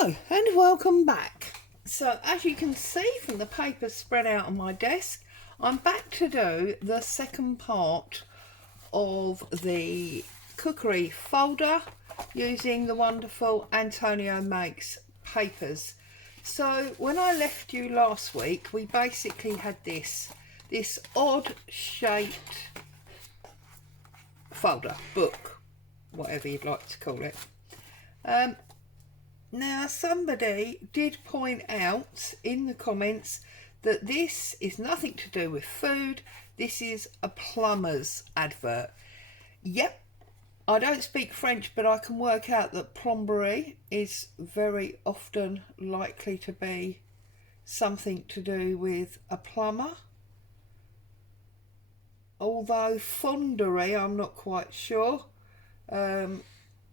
Hello and welcome back. So as you can see from the paper spread out on my desk, I'm back to do the second part of the cookery folder using the wonderful Artymaze papers. So when I left you last week, we basically had this odd shaped folder, book, whatever you'd like to call it. Now somebody did point out in the comments that this is nothing to do with food, this is a plumber's advert. Yep, I don't speak French, but I can work out that plombery is very often likely to be something to do with a plumber. Although fonderie, I'm not quite sure.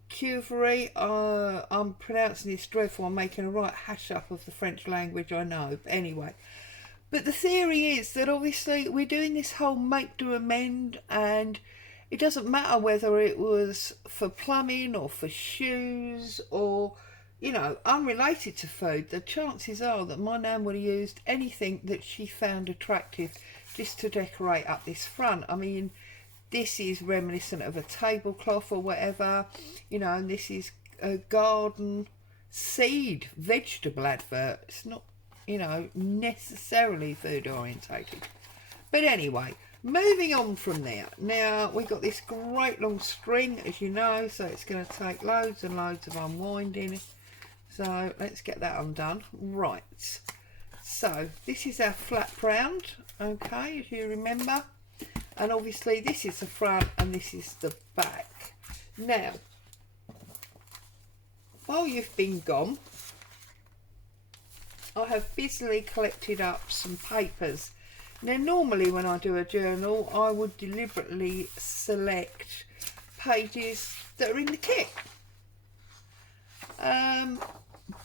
Cookery, I'm pronouncing this dreadful. I'm making a right hash up of the French language, I know. But anyway, but the theory is that obviously we're doing this whole make do amend, and it doesn't matter whether it was for plumbing or for shoes or, you know, unrelated to food. The chances are that my nan would have used anything that she found attractive just to decorate up this front. I mean, this is reminiscent of a tablecloth or whatever, you know, and this is a garden seed vegetable advert. It's not, you know, necessarily food orientated. But anyway, moving on from there. Now, we've got this great long string, as you know, so it's going to take loads and loads of unwinding. So let's get that undone. Right. So this is our flap round, okay, as you remember. And obviously this is the front and this is the back. Now, while you've been gone, I have busily collected up some papers. Now normally when I do a journal, I would deliberately select pages that are in the kit.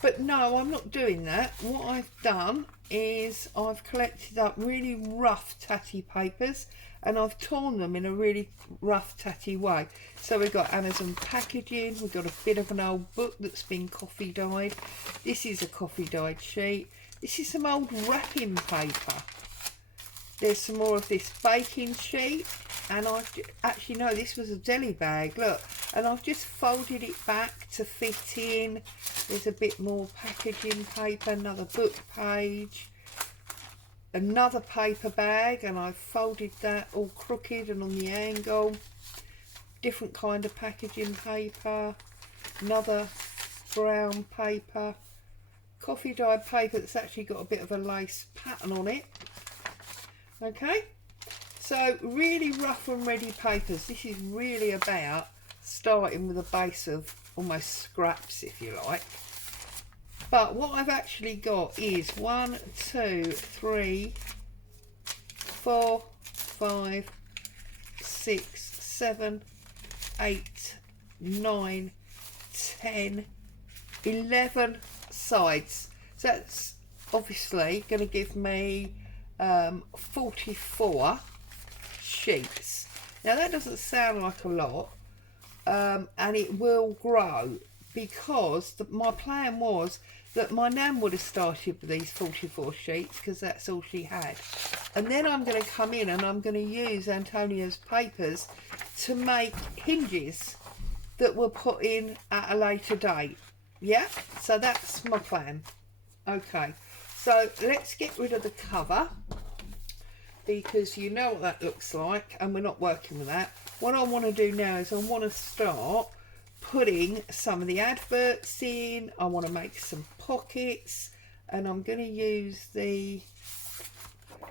But no, I'm not doing that. What I've done is I've collected up really rough tatty papers, and I've torn them in a really rough tatty way. So we've got Amazon packaging, we've got a bit of an old book that's been coffee dyed. This is a coffee dyed sheet. This is some old wrapping paper. There's some more of this baking sheet, and I've actually, no, this was a deli bag, look, and I've just folded it back to fit in. There's a bit more packaging paper, another book page, another paper bag, and I've folded that all crooked and on the angle. Different kind of packaging paper, another brown paper, coffee dyed paper that's actually got a bit of a lace pattern on it. Okay, so really rough and ready papers. This is really about starting with a base of almost scraps, if you like. But what I've actually got is 1, 2, 3, 4, 5, 6, 7, 8, 9, 10, 11 sides. So that's obviously going to give me 44 sheets. Now that doesn't sound like a lot, and it will grow, because my plan was that my nan would have started with these 44 sheets because that's all she had, and then I'm going to come in and I'm going to use Antonio's papers to make hinges that we'll put in at a later date. Yeah, so that's my plan. Okay, so let's get rid of the cover, because you know what that looks like and we're not working with that. What I want to do now is I want to start putting some of the adverts in. I want to make some pockets, and I'm going to use the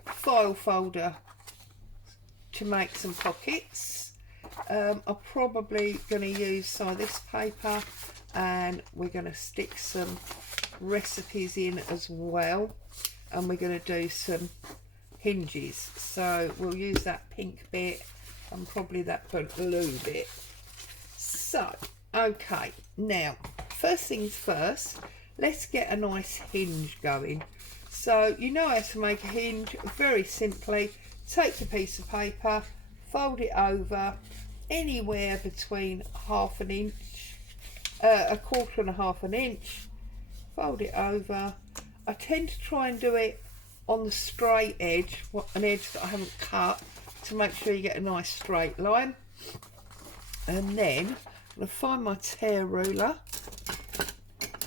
file folder to make some pockets. I'm probably going to use some of this paper, and we're going to stick some recipes in as well, and we're going to do some hinges. So we'll use that pink bit and probably that blue bit. So okay, now first things first, let's get a nice hinge going. So you know how to make a hinge very simply. Take your piece of paper, fold it over anywhere between half an inch, a quarter and a half an inch, fold it over. I tend to try and do it on the straight edge, an edge that I haven't cut, to make sure you get a nice straight line. And then I'm going to find my tear ruler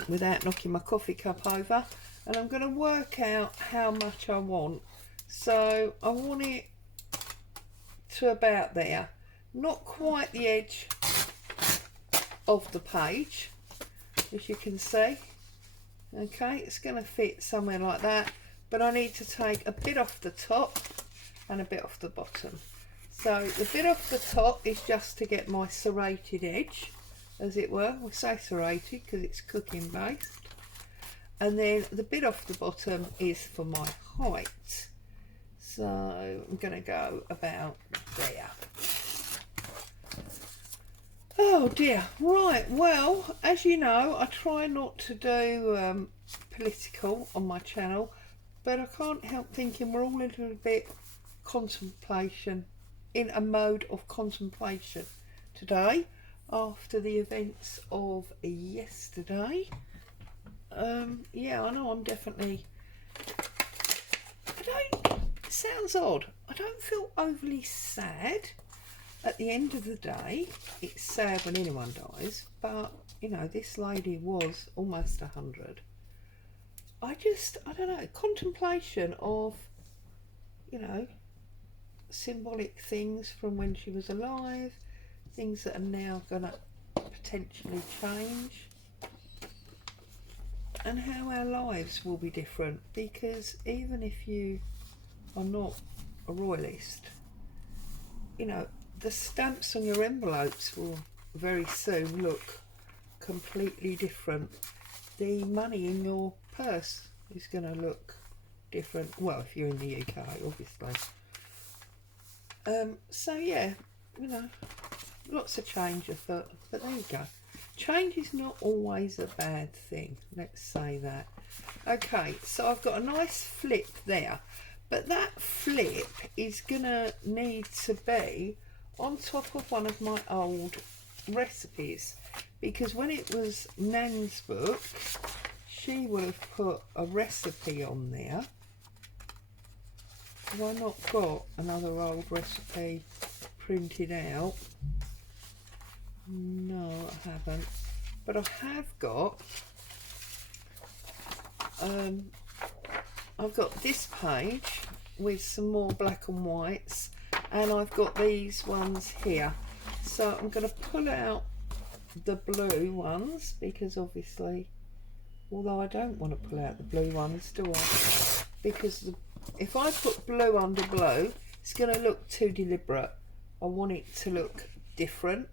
without knocking my coffee cup over, and I'm going to work out how much I want. So I want it to about there, not quite the edge of the page, as you can see. Okay, it's going to fit somewhere like that, but I need to take a bit off the top and a bit off the bottom. So the bit off the top is just to get my serrated edge, as it were. We say serrated because it's cooking based. And then the bit off the bottom is for my height. So I'm going to go about there. Oh dear. Right, well, as you know, I try not to do political on my channel, but I can't help thinking we're all a little bit in a mode of contemplation today after the events of yesterday. Yeah, I know I'm definitely, it sounds odd, I don't feel overly sad. At the end of the day, it's sad when anyone dies, but you know, this lady was almost 100. I don't know, contemplation of, you know, symbolic things from when she was alive, things that are now gonna potentially change, and how our lives will be different, because even if you are not a royalist, you know, the stamps on your envelopes will very soon look completely different. The money in your purse is going to look different. Well, if you're in the UK, obviously. So yeah, you know, lots of change afoot, but there you go. Change is not always a bad thing, let's say that. Okay, so I've got a nice flip there, but that flip is gonna need to be on top of one of my old recipes, because when it was Nan's book, she would have put a recipe on there. Have I not got another old recipe printed out? No, I haven't. But I have got, I've got this page with some more black and whites, and I've got these ones here. So I'm going to pull out the blue ones, because obviously, although I don't want to pull out the blue ones, do I? Because if I put blue under blue, it's going to look too deliberate. I want it to look different,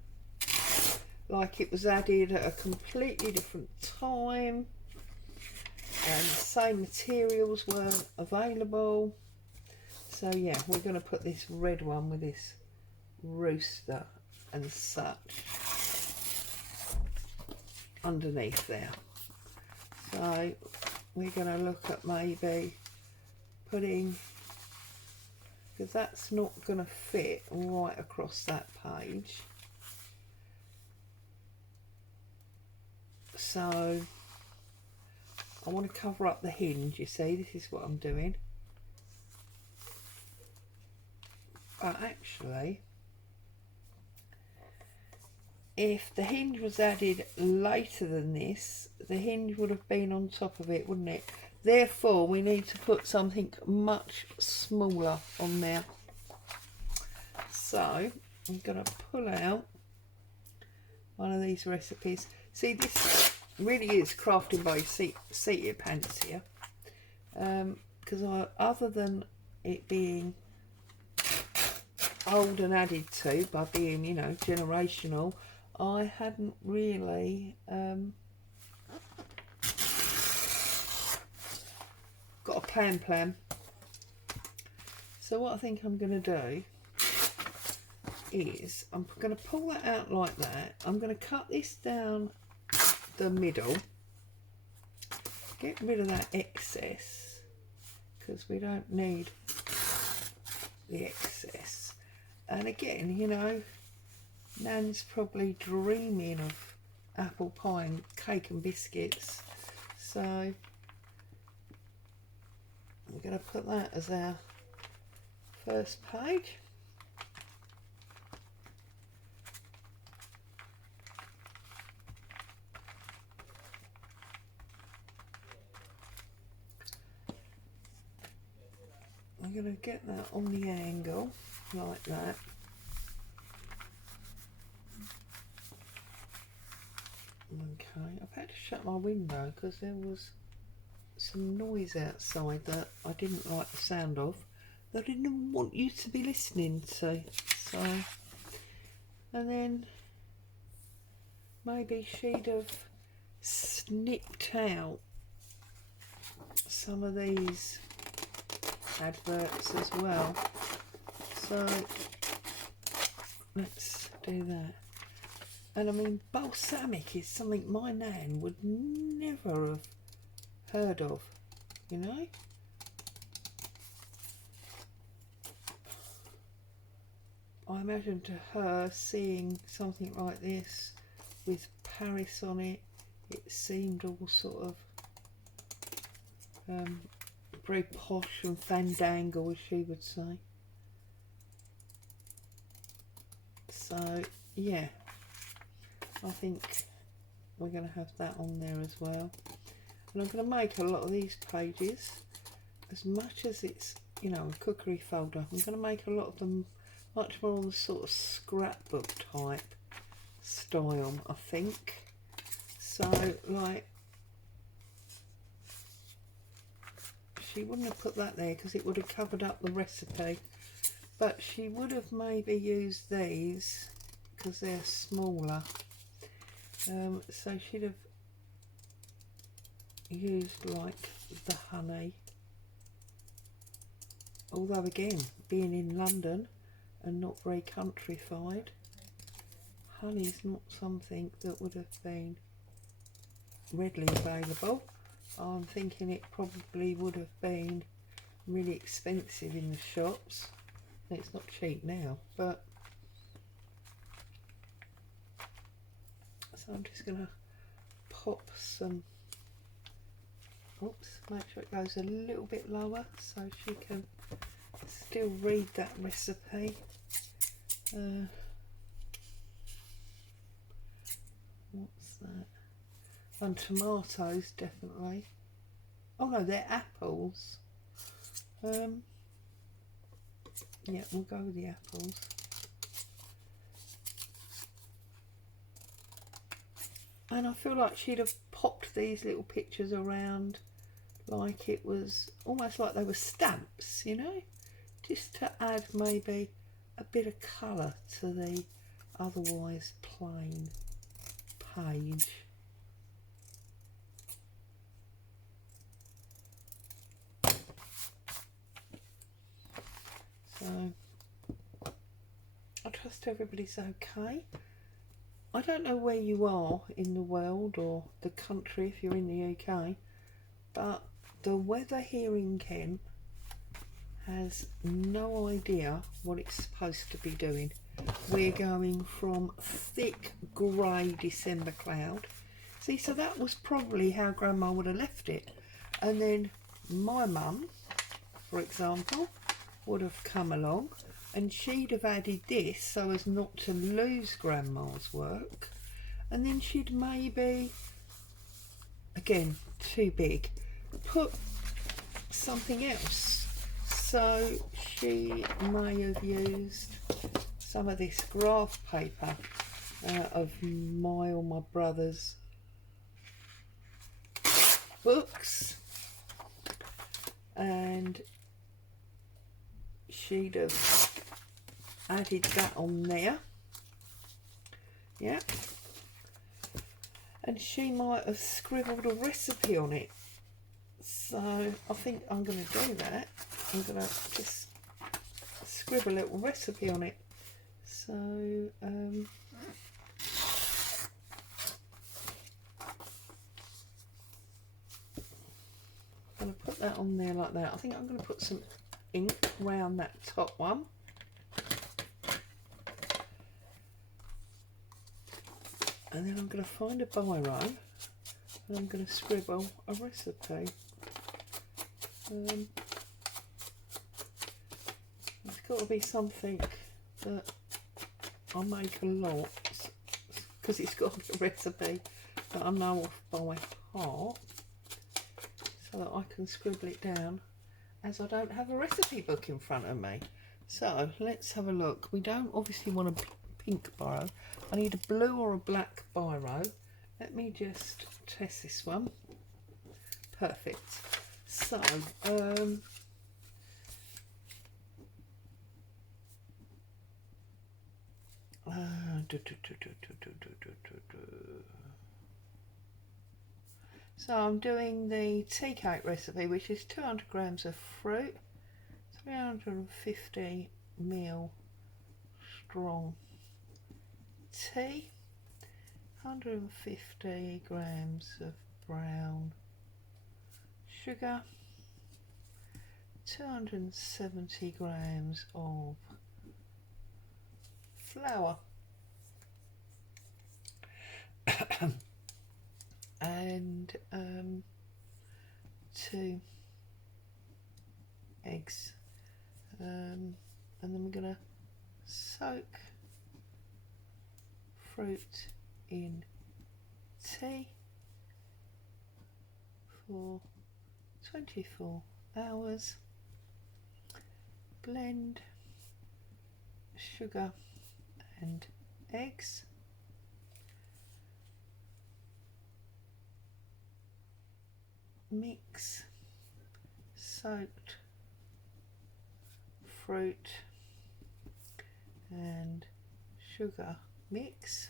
like it was added at a completely different time, and the same materials weren't available. So yeah, we're going to put this red one with this rooster and such underneath there. So we're going to look at maybe putting, because that's not going to fit right across that page. So I want to cover up the hinge, you see, this is what I'm doing. But actually, if the hinge was added later than this, the hinge would have been on top of it, wouldn't it? Therefore, we need to put something much smaller on there. So I'm going to pull out one of these recipes. See, this really is crafting by seat your pants here, because other than it being old and added to by being, you know, generational, I hadn't really got a plan. So what I think I'm going to do is I'm going to pull that out like that. I'm going to cut this down the middle, get rid of that excess, because we don't need the excess. And again, you know, Nan's probably dreaming of apple pie and cake and biscuits, So we're going to put that as our first page. I'm going to get that on the angle like that. Okay, I've had to shut my window because there was some noise outside that I didn't like the sound of, that I didn't want you to be listening to. So, and then maybe she'd have snipped out some of these adverts as well. So let's do that. And I mean, balsamic is something my nan would never have heard of, you know. I imagine to her seeing something like this with Paris on it, it seemed all sort of very posh and fandangle, as she would say. So yeah, I think we're going to have that on there as well. And I'm going to make a lot of these pages, as much as it's, you know, a cookery folder, I'm going to make a lot of them much more on the sort of scrapbook type style, I think. So like, she wouldn't have put that there because it would have covered up the recipe, but she would have maybe used these because they're smaller. So she'd have used like the honey, although again, being in London and not very countrified, honey's not something that would have been readily available. I'm thinking it probably would have been really expensive in the shops. It's not cheap now, but so I'm just going to pop some, oops, make sure it goes a little bit lower so she can still read that recipe. What's that? And tomatoes, definitely. Oh no, they're apples. Yeah, we'll go with the apples. And I feel like she'd have popped these little pictures around like it was almost like they were stamps, you know, just to add maybe a bit of colour to the otherwise plain page. So I trust everybody's okay. I don't know where you are in the world or the country if you're in the UK, but the weather here in Kent has no idea what it's supposed to be doing. We're going from thick grey December cloud. See, so that was probably how Grandma would have left it. And then my mum, for example, would have come along and she'd have added this so as not to lose Grandma's work, and then she'd maybe, again too big, put something else. So she may have used some of this graph paper of my or my brother's books, and she'd have added that on there, yeah, and she might have scribbled a recipe on it. So I think I'm going to do that. I'm going to just scribble a little recipe on it. So I'm going to put that on there like that. I think I'm going to put some ink around that top one. And then I'm going to find a biro and I'm going to scribble a recipe. It's got to be something that I make a lot, because it's got to be a recipe that I know off by heart, so that I can scribble it down, as I don't have a recipe book in front of me. So let's have a look. We don't obviously want a pink biro. I need a blue or a black biro. Let me just test this one. Perfect. So so I'm doing the tea cake recipe, which is 200 grams of fruit, 350 ml strong tea, 150 grams of brown sugar, 270 grams of flour, and 2 eggs, and then we're going to soak fruit in tea for 24 hours, blend sugar and eggs, mix soaked fruit and sugar mix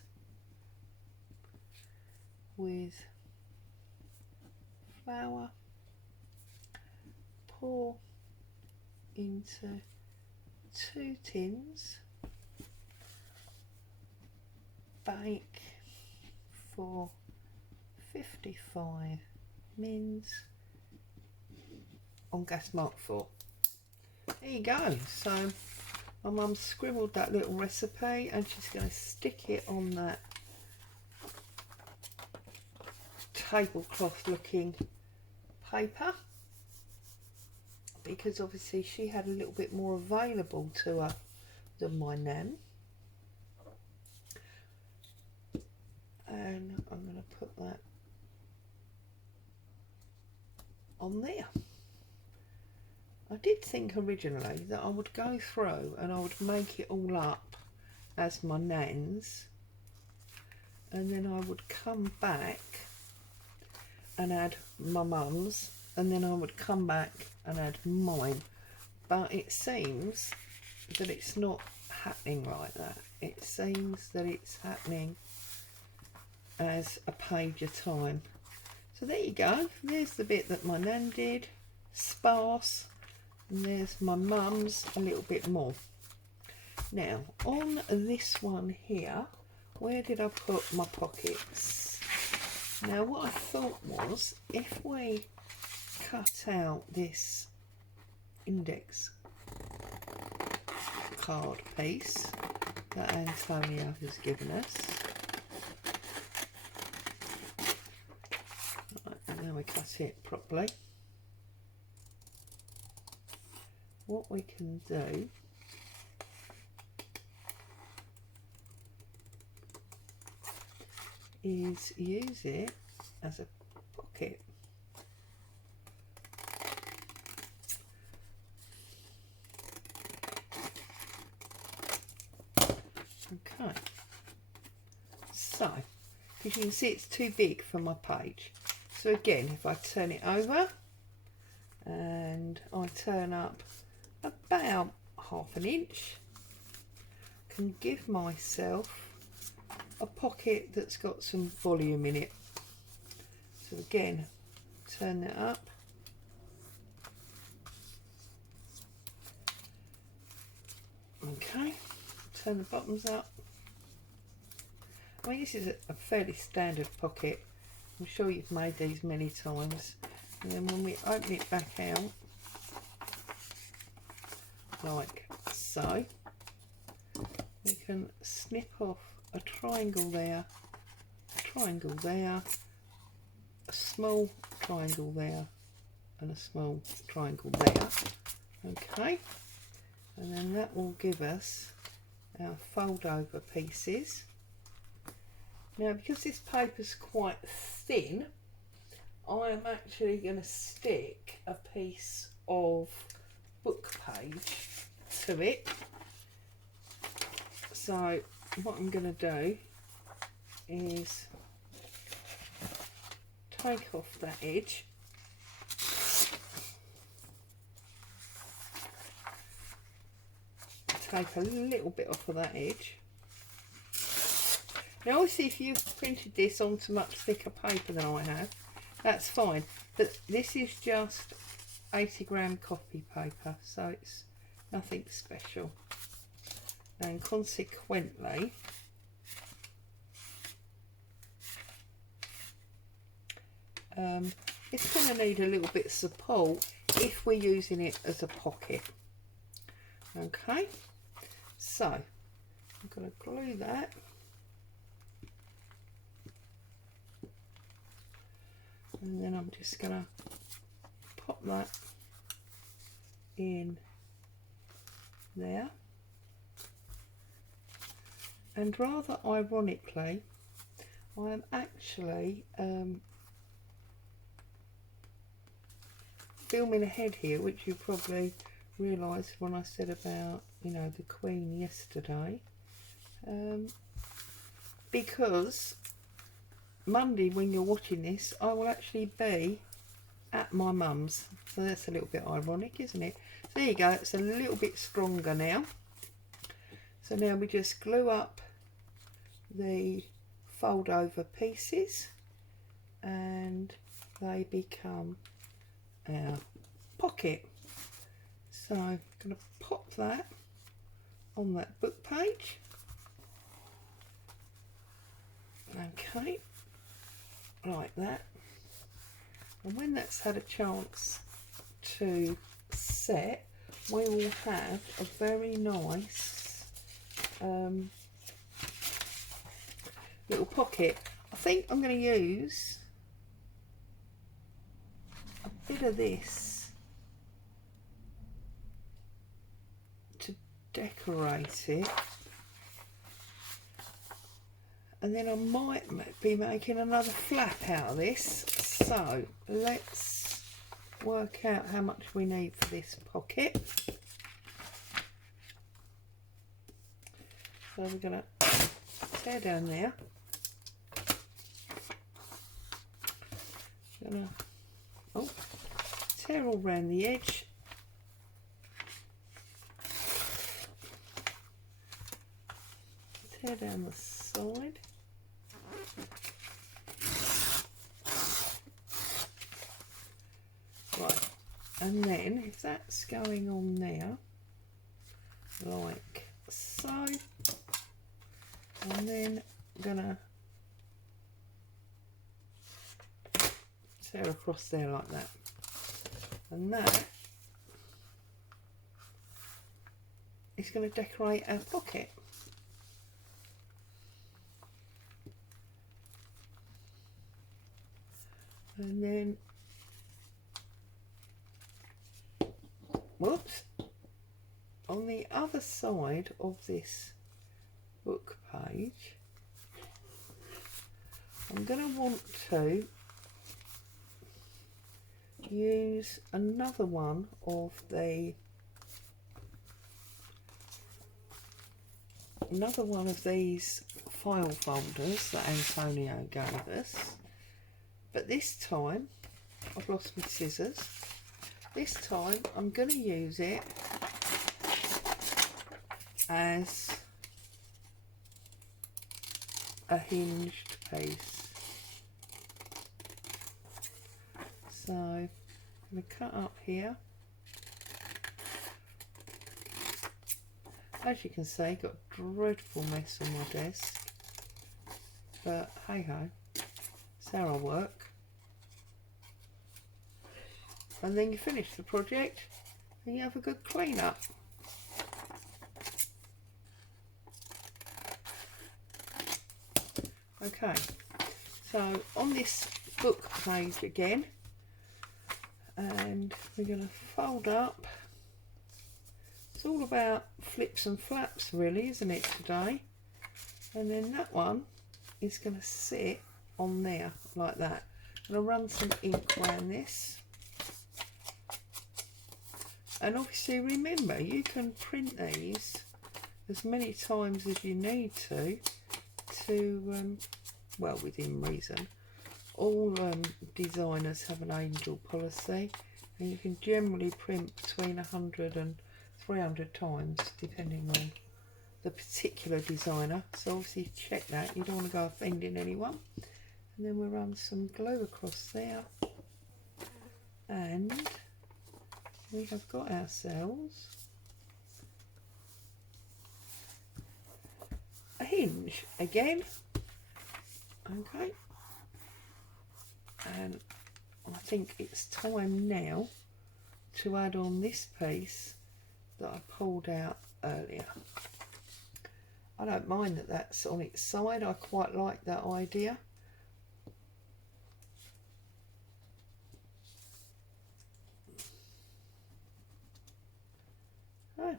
with flour, pour into 2 tins, bake for 55 minutes on gas mark 4. There you go. So my mum scribbled that little recipe, and she's going to stick it on that tablecloth looking paper, because obviously she had a little bit more available to her than my nan. And I'm going to put that on there. I did think originally that I would go through and I would make it all up as my nan's, and then I would come back and add my mum's, and then I would come back and add mine. But it seems that it's not happening like that. It seems that it's happening as a page at a time. So there you go. There's the bit that my nan did, sparse, and there's my mum's a little bit more. Now on this one here, where did I put my pockets? Now what I thought was, if we cut out this index card piece that Antonia has given us, right, and then we cut it properly, what we can do is use it as a pocket. Okay, so as you can see, it's too big for my page. So again, if I turn it over and I turn up about 1/2 inch, I can give myself a pocket that's got some volume in it. So again, turn that up, okay, turn the bottoms up. I mean, this is a fairly standard pocket. I'm sure you've made these many times. And then when we open it back out, like so, we can snip off a triangle there, a small triangle there and a small triangle there. Okay, and then that will give us our fold over pieces. Now, because this paper's quite thin, I am actually going to stick a piece of book page to it. So what I'm going to do is take off that edge, take a little bit off of that edge. Now obviously if you've printed this onto much thicker paper than I have, that's fine, but this is just 80-gram copy paper, so it's nothing special, and consequently it's going to need a little bit of support if we're using it as a pocket. Okay, so I'm going to glue that. And then I'm just going to pop that in there. And rather ironically, I am actually filming ahead here, which you probably realised when I said about, you know, the Queen yesterday. Because Monday, when you're watching this, I will actually be at my mum's, so that's a little bit ironic, isn't it? So there you go, it's a little bit stronger now. So now we just glue up the fold over pieces and they become our pocket. So I'm going to pop that on that book page. Okay, like that. And when that's had a chance to set, we will have a very nice little pocket. I think I'm going to use a bit of this to decorate it, and then I might be making another flap out of this. So let's work out how much we need for this pocket. So we're going to tear down there. Gonna tear all round the edge. Tear down the side. Right, and then if that's going on there, like so, and then I'm gonna tear across there like that, and that is going to decorate our pocket. And then, whoops, on the other side of this book page, I'm going to want to use another one of these file folders that Antonio gave us, but this time I've lost my scissors. This time I'm going to use it as a hinged piece. So I'm going to cut up here. As you can see, got a dreadful mess on my desk, but hey ho, it's how I work. And then you finish the project and you have a good clean up. Okay, so on this book page again, and we're going to fold up. It's all about flips and flaps really, isn't it, today? And then that one is going to sit on there like that. I'm going to run some ink around this. And obviously remember, you can print these as many times as you need to well, within reason. All designers have an angel policy, and you can generally print between 100 and 300 times depending on the particular designer. So obviously check that, you don't want to go offending anyone. And then we'll run some glue across there, and we have got ourselves a hinge again. Okay, and I think it's time now to add on this piece that I pulled out earlier. I don't mind that that's on its side, I quite like that idea. Oh.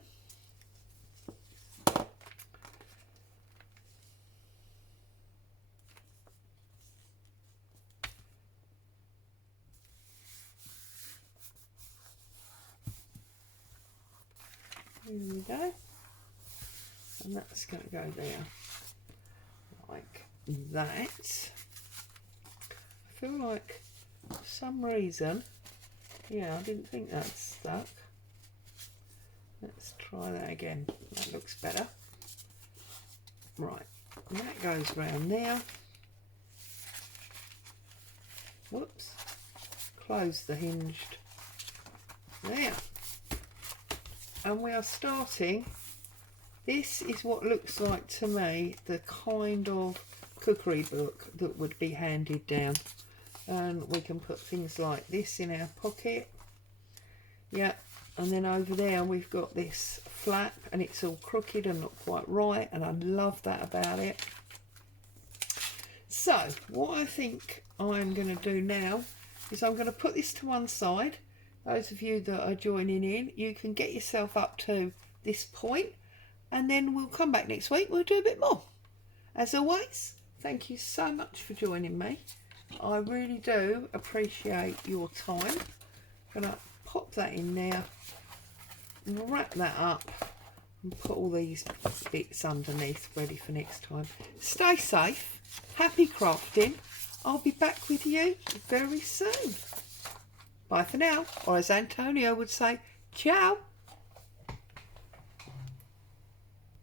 There we go, and that's going to go there like that. I feel like for some reason, yeah, I didn't think that stuck. Let's try that again, that looks better. Right, and that goes round there. Whoops, close the hinged there. And we are starting, this is what looks like to me the kind of cookery book that would be handed down, and we can put things like this in our pocket. Yeah, and then over there we've got this flap, and it's all crooked and not quite right, and I love that about it. So what I think I'm going to do now is I'm going to put this to one side. Those of you that are joining in, you can get yourself up to this point, and then we'll come back next week, we'll do a bit more. As always, thank you so much for joining me. I really do appreciate your time. I'm going to pop that in there, wrap that up, and put all these bits underneath ready for next time. Stay safe, happy crafting. I'll be back with you very soon. Bye for now, or as Antonio would say, ciao.